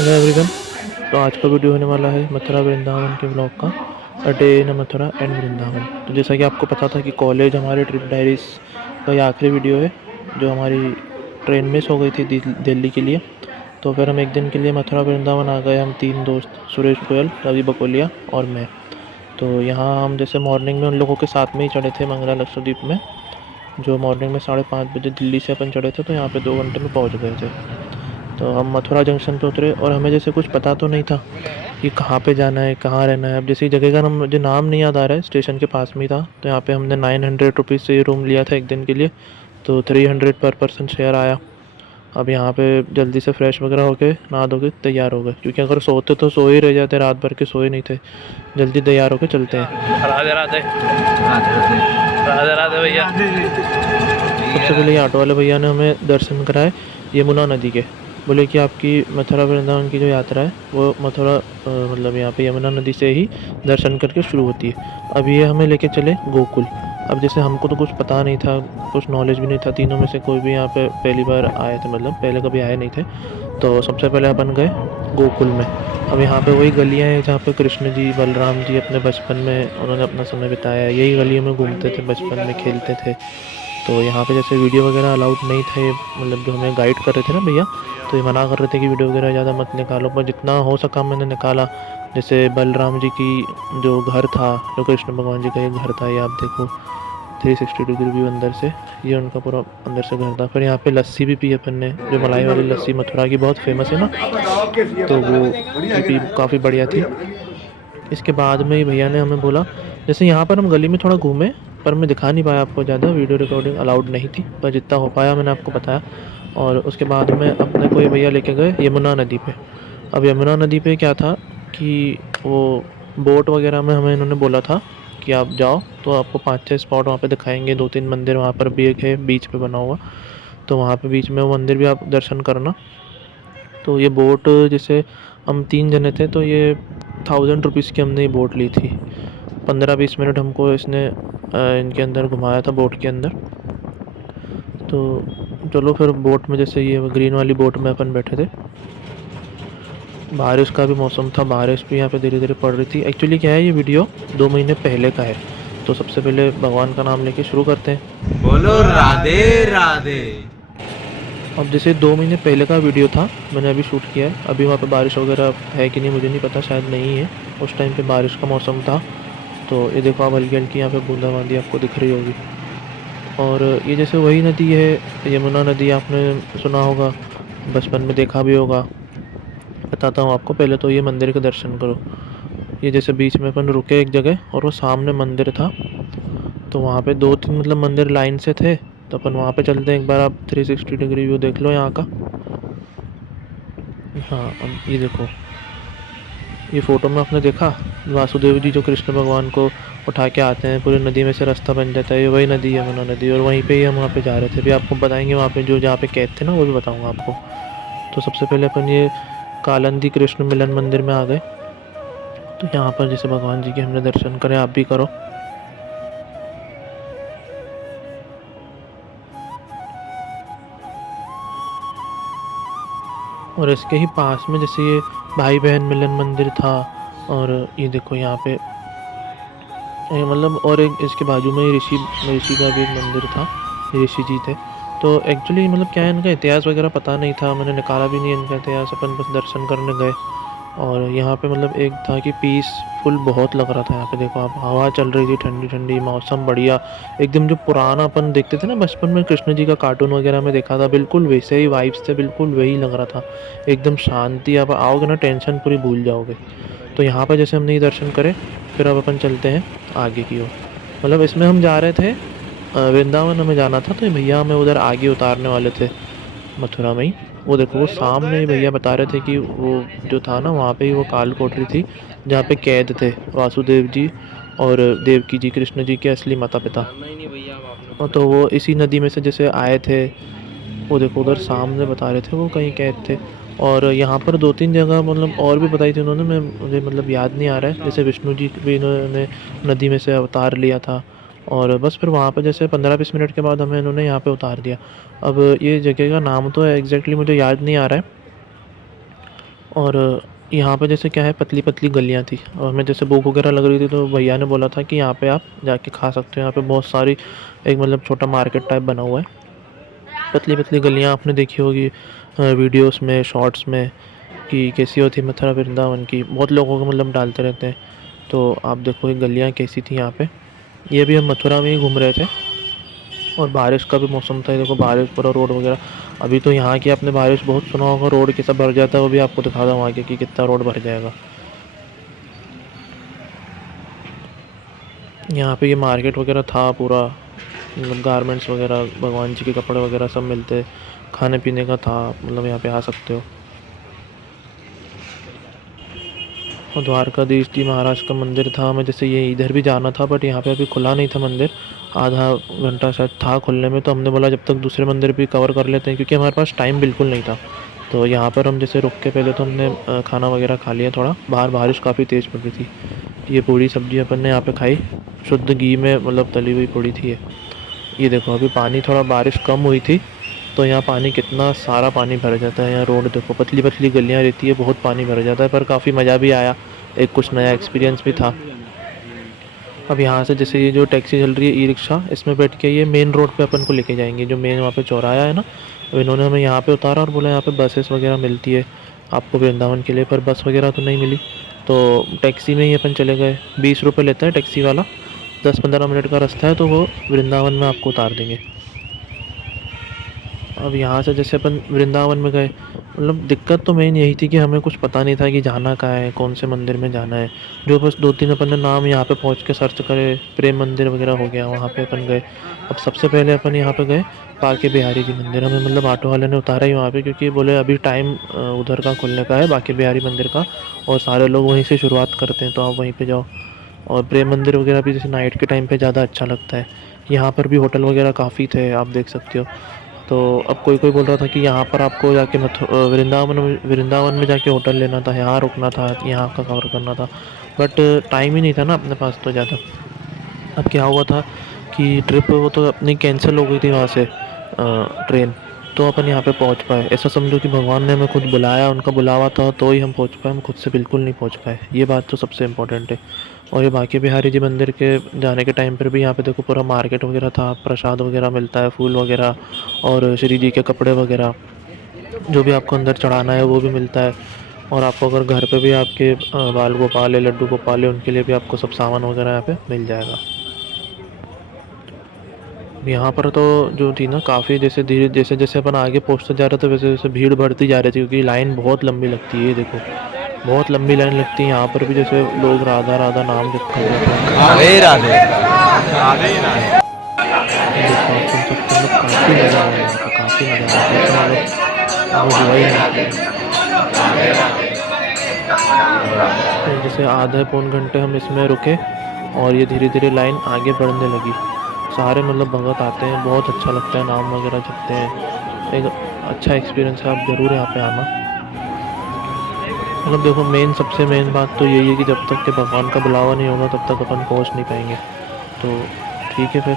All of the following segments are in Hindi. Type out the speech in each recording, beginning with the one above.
Hello everyone. तो आज का वीडियो होने वाला है मथुरा वृंदावन के ब्लॉग का, a day in Mathura and Vrindavan. तो जैसा कि आपको पता था कि कॉलेज हमारे ट्रिप डायरीज का ये आखिरी वीडियो है जो हमारी ट्रेन मिस हो गई थी दिल्ली के लिए। तो फिर हम एक दिन के लिए मथुरा वृंदावन आ गए, हम तीन दोस्त, सुरेश गोयल, रवि बकोलिया और मैं। तो यहाँ हम जैसे मॉर्निंग में उन लोगों के साथ में ही चढ़े थे मंगला लक्षद्वीप में, जो मॉर्निंग में 5:30 बजे दिल्ली से अपन चढ़े थे, तो यहाँ पे 2 घंटे में पहुँच गए थे। तो हम मथुरा जंक्शन पे उतरे और हमें जैसे कुछ पता तो नहीं था कि कहाँ पे जाना है, कहाँ रहना है। अब जैसे जगह का नाम मुझे नाम नहीं याद आ रहा है, स्टेशन के पास में ही था। तो यहाँ पे हमने 900 रुपीज़ से ये रूम लिया था एक दिन के लिए, तो 300 पर पर्सन शेयर आया। अब यहाँ पे जल्दी से फ्रेश वगैरह होके नहा धो के तैयार हो गए, क्योंकि अगर सोते तो सो ही रह जाते, रात भर के सोए नहीं थे। जल्दी तैयार होके चलते हैं। राधे राधे। राधे राधे भैया। सबसे पहले ये ऑटो वाले भैया ने हमें दर्शन कराए यमुना नदी के। बोले कि आपकी मथुरा वृंदावन की जो यात्रा है वो मथुरा मतलब यहाँ पे यमुना नदी से ही दर्शन करके शुरू होती है। अब ये हमें लेके चले गोकुल। अब जैसे हमको तो कुछ पता नहीं था, कुछ नॉलेज भी नहीं था, तीनों में से कोई भी यहाँ पे पहली बार आए थे, मतलब पहले कभी आए नहीं थे। तो सबसे पहले अपन गए गोकुल में। अब यहाँ पे वही गलियाँ हैं जहाँ पे कृष्ण जी, बलराम जी अपने बचपन में उन्होंने अपना समय बिताया, यही गलियों में घूमते थे, बचपन में खेलते थे। तो यहाँ पे जैसे वीडियो वगैरह अलाउड नहीं थे, मतलब जो हमें गाइड कर रहे थे ना भैया, तो ये मना कर रहे थे कि वीडियो वगैरह ज़्यादा मत निकालो, पर जितना हो सका मैंने निकाला। जैसे बलराम जी की जो घर था, जो कृष्ण भगवान जी का ये घर था, ये आप देखो 360 डिग्री व्यू अंदर से, ये उनका पूरा अंदर से घर था। फिर यहाँ पे लस्सी भी पी अपन ने, जो मलाई वाली लस्सी मथुरा की बहुत फेमस है ना, तो वो भी काफ़ी बढ़िया थी। इसके बाद में ही भैया ने हमें बोला, जैसे यहाँ पर हम गली में थोड़ा घूमे, पर मैं दिखा नहीं पाया आपको ज़्यादा, वीडियो रिकॉर्डिंग अलाउड नहीं थी, पर जितना हो पाया मैंने आपको बताया। और उसके बाद में अपने को ये भैया लेके गए यमुना नदी पे। अब यमुना नदी पे क्या था कि वो बोट वगैरह में हमें इन्होंने बोला था कि आप जाओ तो आपको 5-6 स्पॉट वहाँ पे दिखाएंगे, 2-3 मंदिर वहाँ पर भी एक है बीच पे बना हुआ, तो वहाँ पे बीच में वो मंदिर भी आप दर्शन करना। तो ये बोट, जैसे हम 3 जने थे, तो ये 1000 रुपीज़ की हमने ये बोट ली थी। 15-20 मिनट हमको इसने इनके अंदर घुमाया था, बोट के अंदर। तो चलो फिर बोट में, जैसे ये ग्रीन वाली बोट में अपन बैठे थे, बारिश का भी मौसम था, बारिश भी यहाँ पे धीरे धीरे पड़ रही थी। एक्चुअली क्या है, ये वीडियो 2 महीने पहले का है। तो सबसे पहले भगवान का नाम लेके शुरू करते हैं। बोलो राधे राधे। अब जैसे 2 महीने पहले का वीडियो था, मैंने अभी शूट किया है। अभी वहाँ पे बारिश वगैरह है कि नहीं मुझे नहीं पता, शायद नहीं है। उस टाइम पे बारिश का मौसम था। तो ये देखो आप, हल्की हल्की यहाँ पे बूंदाबांदी आपको दिख रही होगी। और ये जैसे वही नदी है यमुना नदी, आपने सुना होगा, बचपन में देखा भी होगा। बताता हूँ आपको, पहले तो ये मंदिर के दर्शन करो। ये जैसे बीच में अपन रुके एक जगह और वो सामने मंदिर था, तो वहाँ पे 2-3 मतलब मंदिर लाइन से थे। तो अपन वहाँ पे चलते हैं, एक बार आप 360 डिग्री व्यू देख लो यहाँ का। हाँ, अब ये देखो, ये फ़ोटो में आपने देखा वासुदेव जी जो कृष्ण भगवान को उठा के आते हैं, पूरी नदी में से रास्ता बन जाता है, ये वही नदी है यमुना नदी। और वहीं पे ही हम वहाँ पे जा रहे थे, भी आपको बताएंगे वहाँ पे जो जहाँ पे कैद थे ना, वो भी बताऊँगा आपको। तो सबसे पहले अपन ये कालंदी कृष्ण मिलन मंदिर में आ गए। तो यहाँ पर जैसे भगवान जी के हमने दर्शन करे, आप भी करो। और इसके ही पास में जैसे ये भाई बहन मिलन मंदिर था। और ये देखो यहाँ पे मतलब, और एक इसके बाजू में ही ऋषि ऋषि का भी एक मंदिर था, ऋषि जी थे। तो एक्चुअली मतलब क्या है, इनका इतिहास वगैरह पता नहीं था, मैंने निकाला भी नहीं इनका इतिहास, अपन बस दर्शन करने गए। और यहाँ पे मतलब एक था कि पीसफुल बहुत लग रहा था। यहाँ पे देखो आप, हवा चल रही थी ठंडी ठंडी, मौसम बढ़िया एकदम। जो पुराना अपन देखते थे ना बचपन में, कृष्ण जी का कार्टून वगैरह में देखा था, बिल्कुल वैसे ही वाइब्स थे, बिल्कुल वही लग रहा था। एकदम शांति, आप आओगे ना टेंशन पूरी भूल जाओगे। तो यहाँ पर जैसे हमने ये दर्शन करे, फिर अब अपन चलते हैं आगे की ओर। मतलब इसमें हम जा रहे थे वृंदावन हमें जाना था, तो ये भैया हमें उधर आगे उतारने वाले थे मथुरा में ही। वो देखो वो सामने ही भैया बता रहे थे कि वो जो था ना, वहाँ पे ही वो काल कोठरी थी जहाँ पे कैद थे वासुदेव जी और देवकी जी, कृष्ण जी के असली माता पिता। और तो वो इसी नदी में से जैसे आए थे, वो देखो उधर सामने बता रहे थे वो कहीं कैद थे। और यहाँ पर 2-3 जगह मतलब और भी बताई थी उन्होंने, मैं मुझे मतलब याद नहीं आ रहा है। जैसे विष्णु जी भी इन्होंने नदी में से अवतार लिया था। और बस फिर वहाँ पे जैसे 15-20 मिनट के बाद हमें इन्होंने यहाँ पे उतार दिया। अब ये जगह का नाम तो एग्जैक्टली मुझे याद नहीं आ रहा है, और यहाँ पे जैसे क्या है, पतली पतली गलियाँ थी और हमें जैसे भूख वगैरह लग रही थी तो भैया ने बोला था कि यहाँ पे आप जाके खा सकते हो। यहाँ पे बहुत सारी एक मतलब छोटा मार्केट टाइप बना हुआ है। पतली पतली गलियाँ आपने देखी होगी वीडियोस में, शॉर्ट्स में, कि कैसी होती मथुरा वृंदावन की। बहुत लोगों को मतलब डालते रहते हैं। तो आप देखो ये गलियाँ कैसी थी यहाँ पे। ये भी हम मथुरा में ही घूम रहे थे और बारिश का भी मौसम था। ये देखो बारिश, पूरा रोड वगैरह। अभी तो यहाँ की आपने बारिश बहुत सुना होगा, रोड कैसा भर जाता है, वो भी आपको दिखाता हूँ आगे कि कितना रोड भर जाएगा। यहाँ पे ये मार्केट वगैरह था पूरा, मतलब गारमेंट्स वगैरह, भगवान जी के कपड़े वगैरह सब मिलते, खाने पीने का था, मतलब यहाँ पे आ सकते हो। और द्वारकाधीश जी महाराज का मंदिर था। हमें जैसे ये इधर भी जाना था बट यहाँ पे अभी खुला नहीं था मंदिर, आधा घंटा शायद था खुलने में। तो हमने बोला जब तक दूसरे मंदिर भी कवर कर लेते हैं, क्योंकि हमारे पास टाइम बिल्कुल नहीं था। तो यहाँ पर हम जैसे रुक के पहले तो हमने खाना वगैरह खा लिया। थोड़ा बाहर बारिश काफ़ी तेज़ पड़ रही थी। ये पूड़ी सब्जी अपन ने यहाँ पे खाई, शुद्ध घी में मतलब तली हुई पूड़ी थी ये देखो अभी पानी, थोड़ा बारिश कम हुई थी तो यहाँ पानी, कितना सारा पानी भर जाता है। यहाँ रोड देखो, पतली पतली गलियाँ रहती है, बहुत पानी भर जाता है, पर काफ़ी मज़ा भी आया, एक कुछ नया एक्सपीरियंस भी था। अब यहाँ से जैसे ये जो टैक्सी चल रही है, ई रिक्शा, इसमें बैठ के ये मेन रोड पे अपन को लेके जाएंगे, जो मेन वहाँ पे चौराहा है ना। तो इन्होंने हमें यहाँ पे उतारा और बोला यहाँ पे बसेस वगैरह मिलती है आपको वृंदावन के लिए, पर बस वगैरह तो नहीं मिली। तो टैक्सी में ही अपन चले गए। 20 रुपये लेता है टैक्सी वाला, 10-15 मिनट का रास्ता है, तो वो वृंदावन में आपको उतार देंगे। अब यहाँ से जैसे अपन वृंदावन में गए, मतलब दिक्कत तो मेन यही थी कि हमें कुछ पता नहीं था कि जाना कहाँ है, कौन से मंदिर में जाना है। जो बस 2-3 अपन ने नाम यहाँ पे पहुँच के सर्च करे, प्रेम मंदिर वगैरह हो गया, वहाँ पे अपन गए। अब सबसे पहले अपन यहाँ पे गए बांके बिहारी जी मंदिर। हमें मतलब ऑटो वाले ने उतारा ही वहाँ पे, क्योंकि बोले अभी टाइम उधर का खुलने का है, बांके बिहारी मंदिर का, और सारे लोग वहीं से शुरुआत करते हैं, तो आप वहीं पर जाओ। और प्रेम मंदिर वगैरह भी जैसे नाइट के टाइम पे ज़्यादा अच्छा लगता है। यहाँ पर भी होटल वगैरह काफ़ी थे, आप देख सकते हो। तो अब कोई कोई बोल रहा था कि यहाँ पर आपको जाके वृंदावन में जाके होटल लेना था, यहाँ रुकना था, यहाँ का कवर करना था। बट टाइम ही नहीं था ना अपने पास तो ज़्यादा। अब क्या हुआ था कि ट्रिप वो तो अपनी कैंसिल हो गई थी वहाँ से ट्रेन। तो अपन यहाँ पे पहुँच पाए। ऐसा समझो कि भगवान ने हमें खुद बुलाया, उनका बुलावा था तो ही हम पहुँच पाए, हम खुद से बिल्कुल नहीं पहुँच पाए। ये बात तो सबसे इम्पोर्टेंट है। और ये बांके बिहारी जी मंदिर के जाने के टाइम पर भी यहाँ पे देखो पूरा मार्केट वगैरह था, प्रसाद वगैरह मिलता है, फूल वगैरह, और श्री जी के कपड़े वगैरह, जो भी आपको अंदर चढ़ाना है वो भी मिलता है। और आपको अगर घर पे भी आपके बाल गोपाल है, लड्डू गोपाल है, उनके लिए भी आपको सब सामान वगैरह यहाँ पे मिल जाएगा। यहाँ पर तो जो थी ना, काफ़ी जैसे धीरे, जैसे जैसे अपन आगे पहुँचते जा रहे थे वैसे वैसे भीड़ बढ़ती जा रही थी, क्योंकि लाइन बहुत लंबी लगती है। ये देखो बहुत लंबी लाइन लगती है यहाँ पर भी, जैसे लोग राधा राधा नाम जपते हैं। राधे राधे राधे राधे। देखो आप सुन सकते हो, मतलब काफ़ी मज़ा आया यहाँ पे, काफ़ी मज़ा आया, ऐसा मतलब वो हुआ ही नहीं। तो जैसे आधे पौन घंटे हम इसमें रुके और ये धीरे धीरे लाइन आगे बढ़ने लगी। सारे मतलब भगत आते हैं, बहुत अच्छा लगता है, नाम वगैरह जपते हैं। एक अच्छा एक्सपीरियंस है, आप ज़रूर यहाँ पे आना। मतलब देखो मेन, सबसे मेन बात तो यही है कि जब तक के भगवान का बुलावा नहीं होगा तब तक अपन पहुँच नहीं पाएंगे। तो ठीक है फिर।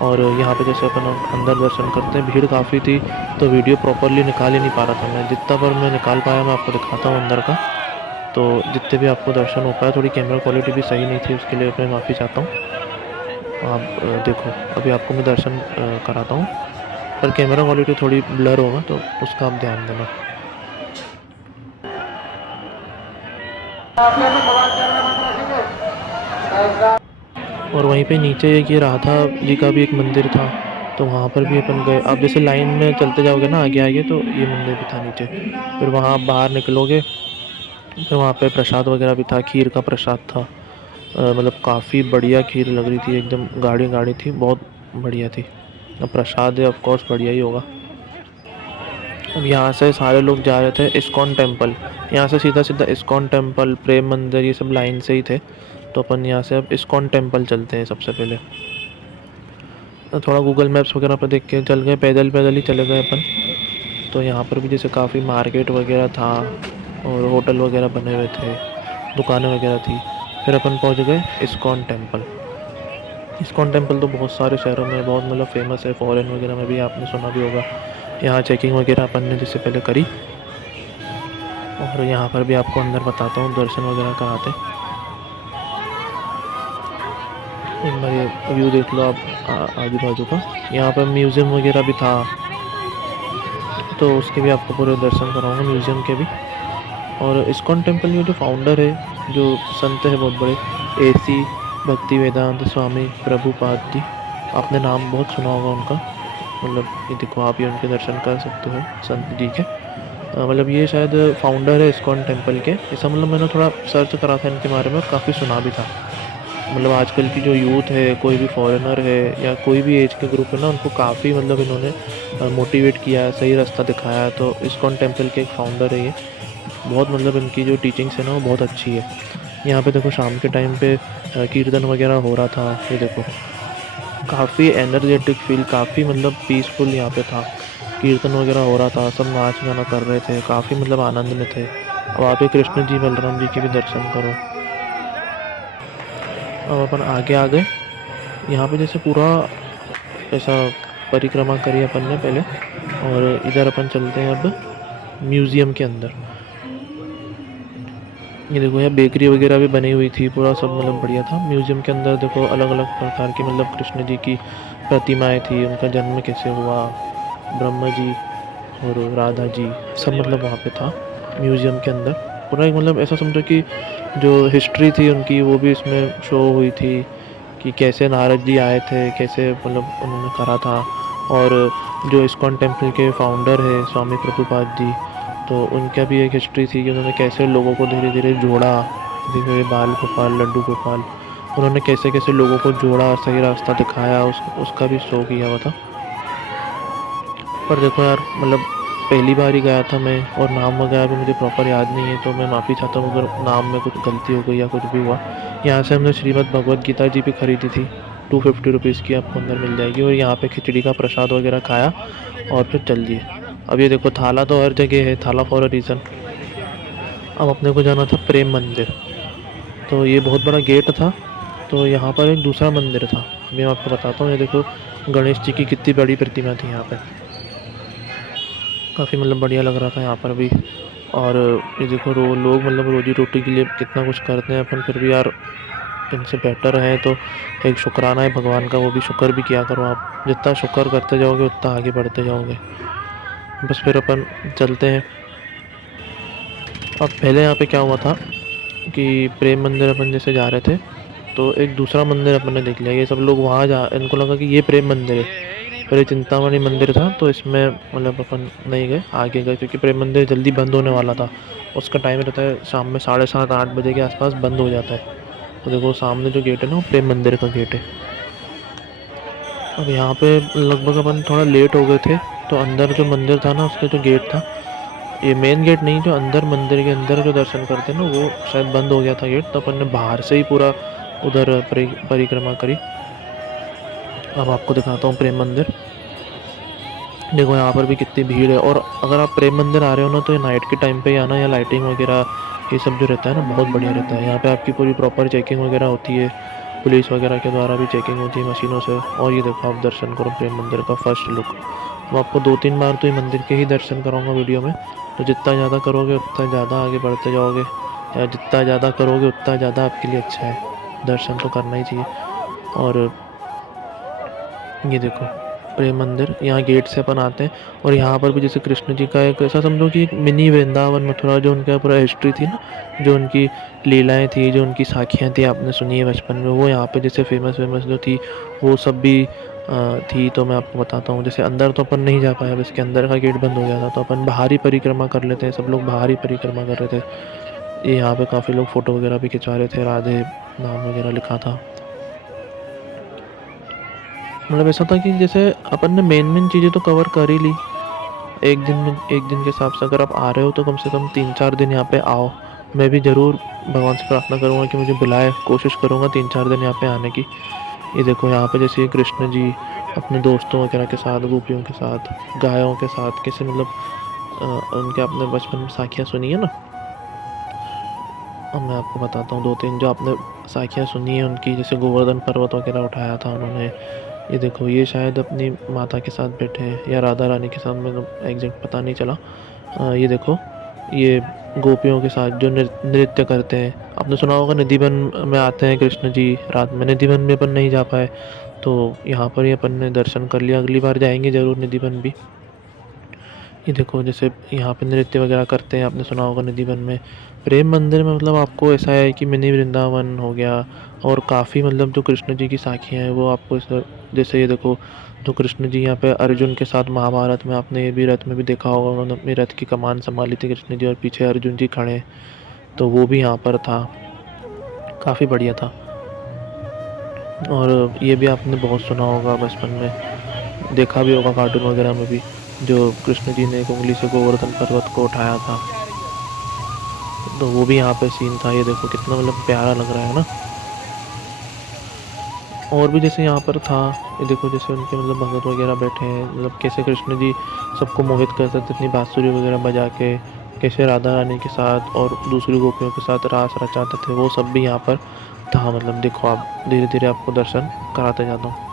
और यहाँ पे जैसे अपन अंदर दर्शन करते हैं, भीड़ काफ़ी थी तो वीडियो प्रॉपरली निकाल ही नहीं पा रहा था मैं। जितना पर मैं निकाल पाया मैं आपको दिखाता हूँ अंदर का। तो जितने भी आपको दर्शन हो पाया, थोड़ी कैमरा क्वालिटी भी सही नहीं थी, उसके लिए मैं माफ़ी चाहता हूँ। आप देखो अभी आपको मैं दर्शन कराता हूँ, पर कैमरा क्वालिटी थोड़ी ब्लर होगा तो उसका आप ध्यान देना। और वहीं पे नीचे एक ये राधा जी का भी एक मंदिर था, तो वहाँ पर भी अपन गए। आप जैसे लाइन में चलते जाओगे ना आगे आगे, तो ये मंदिर भी था नीचे। फिर वहाँ आप बाहर निकलोगे, फिर वहाँ पे प्रसाद वगैरह भी था, खीर का प्रसाद था। मतलब काफ़ी बढ़िया खीर लग रही थी, एकदम गाढ़ी गाढ़ी थी, बहुत बढ़िया थी। अब प्रसाद है, ऑफ कोर्स बढ़िया ही होगा। अब यहाँ से सारे लोग जा रहे थे इस्कॉन टेम्पल। यहाँ से सीधा सीधा इस्कॉन टेम्पल, प्रेम मंदिर, ये सब लाइन से ही थे। तो अपन यहाँ से अब इस्कॉन टेम्पल चलते हैं सबसे पहले। तो थोड़ा गूगल मैप्स वगैरह पर देख के चल गए, पैदल पैदल ही चले गए अपन। तो यहाँ पर भी जैसे काफ़ी मार्केट वगैरह था और होटल वगैरह बने हुए थे, दुकानें वगैरह थी। फिर अपन पहुँच गए इस्कॉन टेम्पल। इस्कॉन टेम्पल तो बहुत सारे शहरों में बहुत मतलब फेमस है, फॉरेन वगैरह में भी आपने सुना भी होगा। यहाँ चेकिंग वगैरह अपन ने जैसे पहले करी, और यहाँ पर भी आपको अंदर बताता हूँ दर्शन वगैरह कराते। एक बार ये व्यू देख लो आप आजू बाजू का। यहाँ पर म्यूज़ियम वगैरह भी था, तो उसके भी आपको पूरे दर्शन कराऊंगा, म्यूज़ियम के भी। और इस्कॉन टेम्पल के जो फाउंडर है, जो संत है बहुत बड़े, एसी भक्ति वेदांत स्वामी प्रभुपाद जी, आपने नाम बहुत सुना होगा उनका। मतलब ये देखो, आप ये उनके दर्शन कर सकते हो संत जी के। मतलब ये शायद फाउंडर है इस्कॉन टेम्पल के, ऐसा मतलब मैंने थोड़ा सर्च करा था इनके बारे में, काफ़ी सुना भी था। मतलब आजकल की जो यूथ है, कोई भी फॉरेनर है या कोई भी एज के ग्रुप है ना, उनको काफ़ी मतलब इन्होंने मोटिवेट किया है, सही रास्ता दिखाया है। तो इस्कॉन टेम्पल के एक फाउंडर है ये। बहुत मतलब इनकी जो टीचिंग्स है ना वो बहुत अच्छी है। यहाँ पे देखो शाम के टाइम पे कीर्तन वगैरह हो रहा था। ये देखो काफ़ी एनर्जेटिक फील, काफ़ी मतलब पीसफुल यहाँ पे था। कीर्तन वगैरह हो रहा था, सब नाच गाना कर रहे थे, काफ़ी मतलब आनंद में थे। अब आप कृष्ण जी बलराम जी के भी दर्शन करो। अब अपन आगे आ गए। यहाँ पे जैसे पूरा ऐसा परिक्रमा करी अपन ने पहले, और इधर अपन चलते हैं अब म्यूज़ियम के अंदर। ये देखो यहाँ बेकरी वगैरह भी बनी हुई थी, पूरा सब मतलब बढ़िया था। म्यूज़ियम के अंदर देखो अलग अलग प्रकार की मतलब कृष्ण जी की प्रतिमाएं थी, उनका जन्म कैसे हुआ, ब्रह्मा जी और राधा जी, सब मतलब वहाँ पे था म्यूज़ियम के अंदर। पूरा एक मतलब ऐसा समझो कि जो हिस्ट्री थी उनकी वो भी इसमें शो हुई थी, कि कैसे नारद जी आए थे, कैसे मतलब उन्होंने करा था। और जो इस्कॉन टेम्पल के फाउंडर है स्वामी प्रभुपाद जी, तो उनका भी एक हिस्ट्री थी कि उन्होंने कैसे लोगों को धीरे धीरे जोड़ा। धीरे धीरे बाल गोपाल, लड्डू गोपाल, उन्होंने कैसे कैसे लोगों को जोड़ा, सही रास्ता दिखाया, उसका भी शो किया हुआ था। पर देखो यार, मतलब पहली बार ही गया था मैं, और नाम वगैरह भी मुझे प्रॉपर याद नहीं है, तो मैं माफ़ी चाहता हूँ अगर नाम में कुछ गलती हो गई या कुछ भी हुआ। यहाँ से हमने श्रीमद् भगवत गीता जी भी खरीदी थी, 250 रुपीज़ की आपको अंदर मिल जाएगी। और यहाँ पे खिचड़ी का प्रसाद वगैरह खाया और फिर चल दिए। अब ये देखो थाला तो हर जगह है, थाला फॉर अ रीज़न। अब अपने को जाना था प्रेम मंदिर। तो ये बहुत बड़ा गेट था, तो यहाँ पर एक दूसरा मंदिर था, मैं आपको बताता हूँ। ये देखो गणेश जी की कितनी बड़ी प्रतिमा थी यहाँ पे, काफ़ी मतलब बढ़िया लग रहा था यहाँ पर भी। और ये देखो लोग मतलब रोजी रोटी के लिए कितना कुछ करते हैं, अपन फिर भी यार इनसे बेटर है। तो एक शुक्राना है भगवान का, वो भी शुक्र भी किया करो आप। जितना शुक्र करते जाओगे उतना आगे बढ़ते जाओगे। बस फिर अपन चलते हैं। अब पहले यहाँ पे क्या हुआ था कि प्रेम मंदिर अपन जैसे जा रहे थे, तो एक दूसरा मंदिर अपन ने देख लिया। ये सब लोग वहाँ जा, इनको लगा कि ये प्रेम मंदिर है, पर ये चिंतामणि मंदिर था। तो इसमें मतलब अपन नहीं गए, आगे गए, क्योंकि प्रेम मंदिर जल्दी बंद होने वाला था। उसका टाइम रहता है शाम में 7:30-8 बजे के आसपास बंद हो जाता है। तो देखो सामने जो गेट है ना, वो प्रेम मंदिर का गेट है। अब यहाँ पे लगभग अपन थोड़ा लेट हो गए थे, तो अंदर जो मंदिर था ना, उसका जो गेट था, ये मेन गेट नहीं, जो अंदर मंदिर के अंदर जो दर्शन करते हैं ना, वो शायद बंद हो गया था गेट। तो अपन ने बाहर से ही पूरा उधर परिक्रमा करी। अब आपको दिखाता हूँ प्रेम मंदिर। देखो यहाँ पर भी कितनी भीड़ है। और अगर आप प्रेम मंदिर आ रहे हो ना, तो ये नाइट के टाइम पे ही आना, या लाइटिंग वगैरह ये सब जो रहता है ना, बहुत बढ़िया रहता है। यहाँ पे आपकी पूरी प्रॉपर चेकिंग वगैरह होती है, पुलिस वगैरह के द्वारा भी चेकिंग होती है मशीनों से। और ये देखो आप दर्शन करो प्रेम मंदिर का फर्स्ट लुक। मैं आपको 2-3 बार तो ये मंदिर के ही दर्शन कराऊंगा वीडियो में। तो जितना ज़्यादा करोगे उतना ज़्यादा आगे बढ़ते जाओगे, या जितना ज़्यादा करोगे उतना ज़्यादा आपके लिए अच्छा है। दर्शन तो करना ही चाहिए। और ये देखो प्रेम मंदिर, यहाँ गेट से अपन आते हैं। और यहाँ पर भी जैसे कृष्ण जी का एक ऐसा समझो कि एक मिनी वृंदावन मथुरा, जो उनका पूरा हिस्ट्री थी ना, जो उनकी लीलाएं थी, जो उनकी साखियाँ थी, आपने सुनी है बचपन में, वो यहाँ पे जैसे फेमस फेमस जो थी, वो सब भी थी। तो मैं आपको बताता हूँ। जैसे अंदर तो अपन नहीं जा पाया, अब इसके अंदर का गेट बंद हो गया था, तो अपन बाहर ही परिक्रमा कर लेते हैं। सब लोग बाहर ही परिक्रमा कर रहे थे। ये यहाँ पे काफ़ी लोग फ़ोटो वगैरह भी खिंचवा रहे थे, राधे नाम वगैरह लिखा था। मतलब ऐसा था कि जैसे अपन ने मेन मेन चीज़ें तो कवर कर ही ली एक दिन में। एक दिन के हिसाब से अगर आप आ रहे हो तो कम से कम 3-4 दिन यहाँ पे आओ। मैं भी ज़रूर भगवान से प्रार्थना करूँगा कि मुझे बुलाए, कोशिश करूँगा 3-4 दिन यहाँ पे आने की। ये देखो यहाँ पे जैसे कृष्ण जी अपने दोस्तों वगैरह के साथ, गोपियों के साथ, गायों के साथ, कैसे मतलब उनके आपने बचपन में साखियाँ सुनी है ना। अब मैं आपको बताता हूँ 2-3 जो आपने साखियाँ सुनी है उनकी। जैसे गोवर्धन पर्वत वगैरह उठाया था उन्होंने। ये देखो ये शायद अपनी माता के साथ बैठे हैं या राधा रानी के साथ, मतलब एग्जैक्ट पता नहीं चला। ये देखो ये गोपियों के साथ जो नृत्य करते हैं। आपने सुना होगा निधिवन में आते हैं कृष्ण जी रात में। निधिवन में अपन नहीं जा पाए, तो यहाँ पर ही अपन ने दर्शन कर लिया। अगली बार जाएंगे ज़रूर निधिवन भी। ये देखो जैसे यहाँ पे नृत्य वगैरह करते हैं, आपने सुना होगा निधिवन में। प्रेम मंदिर में मतलब आपको ऐसा है कि मिनी वृंदावन हो गया, और काफ़ी मतलब जो कृष्ण जी की साखियाँ हैं वो आपको जैसे ये देखो, जो कृष्ण जी यहाँ पे अर्जुन के साथ महाभारत में, आपने ये भी रथ में भी देखा होगा, उन्होंने अपनी रथ की कमान संभाली थी कृष्ण जी और पीछे अर्जुन जी खड़े हैं, तो वो भी यहाँ पर था। काफ़ी बढ़िया था। और ये भी आपने बहुत सुना होगा बचपन में, देखा भी होगा कार्टून वगैरह में भी, जो कृष्ण जी ने एक उंगली से गोवर्धन पर्वत को उठाया था, तो वो भी यहाँ पे सीन था। ये देखो कितना मतलब प्यारा लग रहा है ना। और भी जैसे यहाँ पर था, ये देखो जैसे उनके मतलब भगत वगैरह बैठे हैं, मतलब कैसे कृष्ण जी सबको मोहित करते थे इतनी बांसुरी वगैरह बजा के, कैसे राधा रानी के साथ और दूसरी गोपियों के साथ रास रचाते थे, वो सब भी यहाँ पर था। मतलब देखो आप, धीरे धीरे आपको दर्शन कराते जाता हूँ।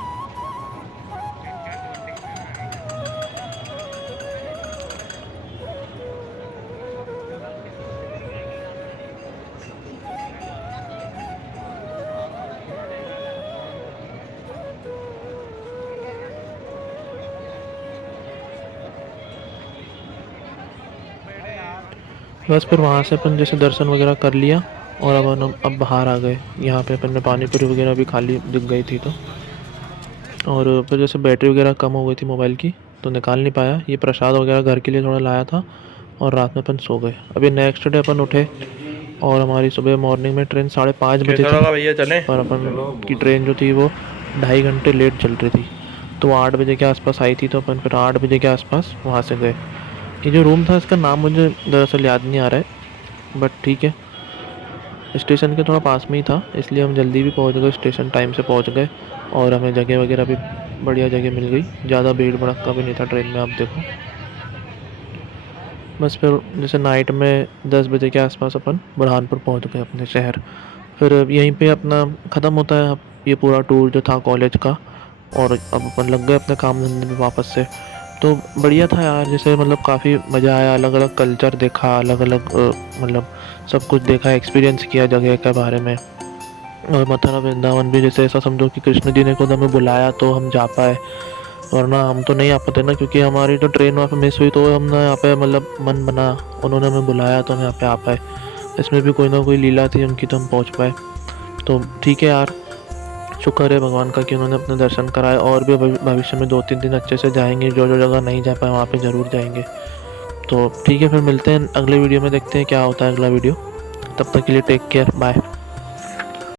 बस फिर वहाँ से अपन जैसे दर्शन वगैरह कर लिया, और अब बाहर आ गए। यहाँ पे अपन ने पानी पूरी वगैरह भी खाली दिख गई थी तो। और फिर जैसे बैटरी वगैरह कम हो गई थी मोबाइल की, तो निकाल नहीं पाया। ये प्रसाद वगैरह घर के लिए थोड़ा लाया था, और रात में अपन सो गए। अभी नेक्स्ट डे अपन उठे, और हमारी सुबह मॉर्निंग में ट्रेन 5:30 बजे कैसा थी, लगा भैया, चलें? पर अपन की ट्रेन जो थी वो 2.5 घंटे लेट चल रही थी। तो 8 बजे के आसपास आई थी, तो अपन फिर 8 बजे के आसपास वहाँ से गए। ये जो रूम था इसका नाम मुझे दरअसल याद नहीं आ रहा है, बट ठीक है, स्टेशन के थोड़ा पास में ही था, इसलिए हम जल्दी भी पहुंच गए, स्टेशन टाइम से पहुंच गए, और हमें जगह वगैरह भी बढ़िया जगह मिल गई। ज़्यादा भीड़ भड़का भी नहीं था ट्रेन में, आप देखो। बस फिर जैसे नाइट में 10 बजे के आसपास अपन बुरहानपुर पहुंच गए अपने शहर। फिर यहीं पे अपना ख़त्म होता है अब ये पूरा टूर जो था कॉलेज का, और अब अपन लग गए अपने काम धंधे में वापस से। तो बढ़िया था यार, जैसे मतलब काफ़ी मज़ा आया, अलग अलग कल्चर देखा, अलग अलग मतलब सब कुछ देखा, एक्सपीरियंस किया जगह के बारे में। और मथुरा वृंदावन भी जैसे ऐसा समझो कि कृष्ण जी ने खुद हमें बुलाया तो हम जा पाए, वरना हम तो नहीं आ पाते ना, क्योंकि हमारी तो ट्रेन वहाँ पे मिस हुई, तो हमने यहाँ पे मतलब मन बना, उन्होंने हमें बुलाया तो हम यहाँ पे आ पाए। इसमें भी कोई ना कोई लीला थी उनकी, तो हम पहुँच पाए। तो ठीक है यार, शुक्र है भगवान का कि उन्होंने अपने दर्शन कराए, और भी भविष्य में 2-3 दिन अच्छे से जाएंगे, जो जो जगह नहीं जा पाए वहाँ पे ज़रूर जाएंगे। तो ठीक है, फिर मिलते हैं अगले वीडियो में, देखते हैं क्या होता है अगला वीडियो। तब तक के लिए टेक केयर, बाय।